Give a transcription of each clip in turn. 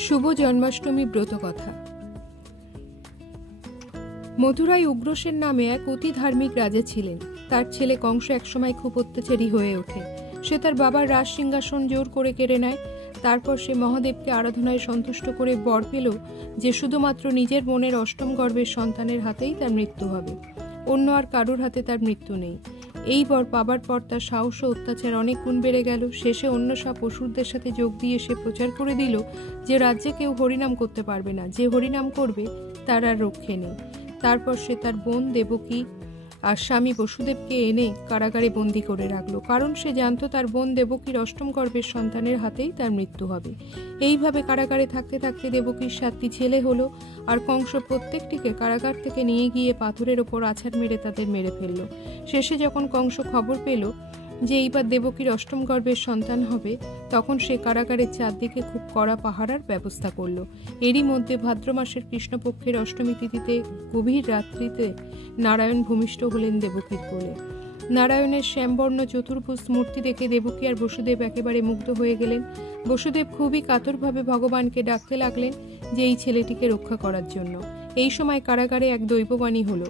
শুভ জন্মাষ্টমী ব্রত কথা। মথুরায় উগ্রসেন নামে এক অতি ধার্মিক রাজা ছিলেন। তার ছেলে কংস একসময় খুব অত্যাচারী হয়ে ওঠে। সে তার বাবার রাজ সিংহাসন জোর করে কেড়ে নেয়। তারপর সে মহাদেবকে আরাধনায় সন্তুষ্ট করে বর পেল যে শুধুমাত্র নিজের বোনের অষ্টম গর্ভের সন্তানের হাতেই তার মৃত্যু হবে, অন্য আর কারুর হাতে তার মৃত্যু নেই। এই বর পাবার পর তার সাহস ও অত্যাচার অনেক গুণ বেড়ে গেল। শেষে অন্য সব অসুরদের সাথে যোগ দিয়ে সে প্রচার করে দিল যে রাজ্যে কেউ হরিনাম করতে পারবে না, যে হরিনাম করবে তার আর রক্ষে নেই। তারপর সে তার বোন দেবকী আর স্বামী বসুদেবকে এনে কারাগারে বন্দী করে রাখলো, কারণ সে জানতো তার বোন দেবকীর অষ্টম গর্ভের সন্তানের হাতেই তার মৃত্যু হবে। এইভাবে কারাগারে থাকতে থাকতে দেবকীর 7টি ছেলে হলো, আর কংস প্রত্যেকটিকে কারাগার থেকে নিয়ে গিয়ে পাথরের ওপর আছাড় মেরে তাদের মেরে ফেলল। শেষে যখন কংস খবর পেল যে এইবার দেবকীর অষ্টম গর্ভের সন্তান হবে, তখন সে কারাগারের চারদিকে খুব কড়া পাহারার ব্যবস্থা করল। এরই মধ্যে ভাদ্র মাসের কৃষ্ণপক্ষের অষ্টমী তিথিতে গভীর রাত্রিতে নারায়ণ ভূমিষ্ঠ হলেন দেবকীর কোলে। নারায়ণের শ্যামবর্ণ চতুর্ভুজ মূর্তি দেখে দেবকী আর বসুদেব একেবারে মুগ্ধ হয়ে গেলেন। বসুদেব খুবই কাতরভাবে ভগবানকে ডাকতে লাগলেন যে এই ছেলেটিকে রক্ষা করার জন্য। এই সময় কারাগারে এক দৈববাণী হলো,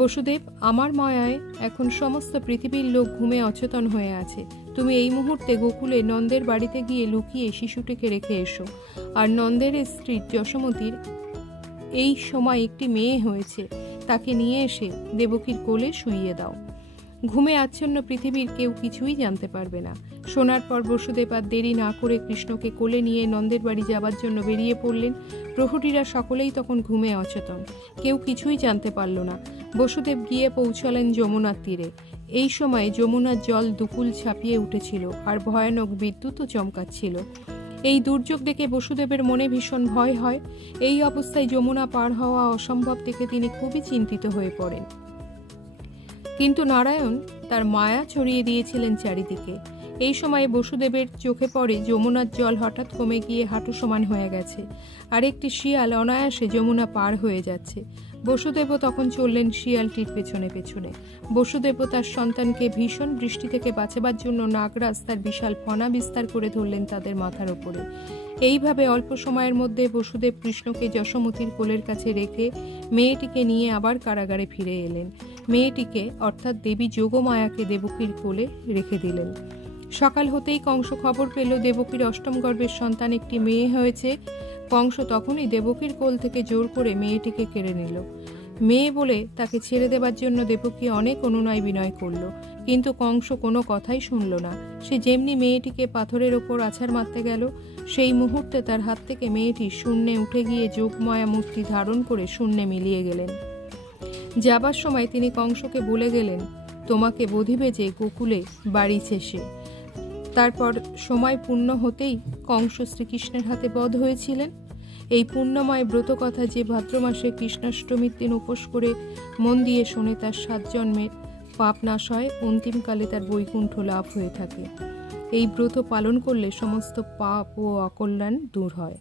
বসুদেব, আমার মায়ায় এখন সমস্ত পৃথিবীর লোক ঘুমে অচেতন হয়ে আছে। তুমি এই মুহূর্তে গোকুলে নন্দের বাড়িতে গিয়ে লুকিয়ে শিশুটিকে রেখে এসো, আর নন্দের স্ত্রী যশোমতীর এই সময় একটি মেয়ে হয়েছে, তাকে নিয়ে এসে দেবকীর কোলে শুইয়ে দাও। ঘুমে আচ্ছন্ন পৃথিবীর কেউ কিছুই জানতে পারবে না। শোনার পর বসুদেব আর দেরি না করে কৃষ্ণকে কোলে নিয়ে নন্দের বাড়ি যাবার জন্য বেরিয়ে পড়লেন। প্রহরীরা সকলেই তখন ঘুমে অচেতন, কেউ কিছুই জানতে পারল না। বসুদেব গিয়ে পৌঁছালেন যমুনার তীরে। এই সময় যমুনার জল দুকুল ছাপিয়ে উঠেছিল, আর ভয়ানক বিদ্যুৎও চমকাচ্ছিল। এই দুর্যোগ দেখে বসুদেবের মনে ভীষণ ভয় হয়। এই অবস্থায় যমুনা পার হওয়া অসম্ভব দেখে তিনি খুবই চিন্তিত হয়ে পড়েন। কিন্তু নারায়ণ তার মায়া ছড়িয়ে দিয়েছিলেন চারিদিকে। এই সময় বসুদেবের চোখে পড়ে যমুনার জল হঠাৎ কমে গিয়ে হাঁটু সমান হয়ে গেছে, আর একটি শিয়াল অনায়াসে যমুনা পার হয়ে যাচ্ছে। বসুদেবও তখন চললেন শিয়ালটির পেছনে পেছনে। বসুদেবও তার সন্তানকে ভীষণ বৃষ্টি থেকে বাঁচাবার জন্য নাগরাজ তার বিশাল ফনা বিস্তার করে ধরলেন তাদের মাথার ওপরে। এইভাবে অল্প সময়ের মধ্যে বসুদেব কৃষ্ণকে যশোমতীর কোলের কাছে রেখে মেয়েটিকে নিয়ে আবার কারাগারে ফিরে এলেন। মেয়েটিকে অর্থাৎ দেবী যোগমায়াকে দেবকীর কোলে রেখে দিলেন। সকাল হতেই কংস খবর পেল দেবকীর অষ্টম গর্ভের সন্তান একটি মেয়ে হয়েছে। কংস তখনই দেবকীর কোল থেকে জোর করে মেয়েটিকে কেড়ে নিল। মেয়ে বলে তাকে ছেড়ে দেবার জন্য দেবকী অনেক অনুনয় বিনয় করল, কিন্তু কংস কোনো কথাই শুনল না। সে যেমনি মেয়েটিকে পাথরের ওপর আছাড় মারতে গেল, সেই মুহূর্তে তার হাত থেকে মেয়েটি শূন্যে উঠে গিয়ে যোগমায়া মূর্তি ধারণ করে শূন্যে মিলিয়ে গেলেন। যাবার সময় তিনি কংসকে বলে গেলেন, তোমাকে বধিবে যে গোকুলে বাড়িছে সে। তারপর সময় পূর্ণ হতেই কংস শ্রীকৃষ্ণের হাতে বধ হয়েছিলেন। এই পুণ্যময় ব্রত কথা যে ভাদ্র মাসে কৃষ্ণাষ্টমীর দিন উপোস করে মন দিয়ে শোনে, তার 7 জন্মের পাপ নাশ হয়, অন্তিমকালে তার বৈকুণ্ঠ লাভ হয়ে থাকে। এই ব্রত পালন করলে সমস্ত পাপ ও অকল্যাণ দূর হয়।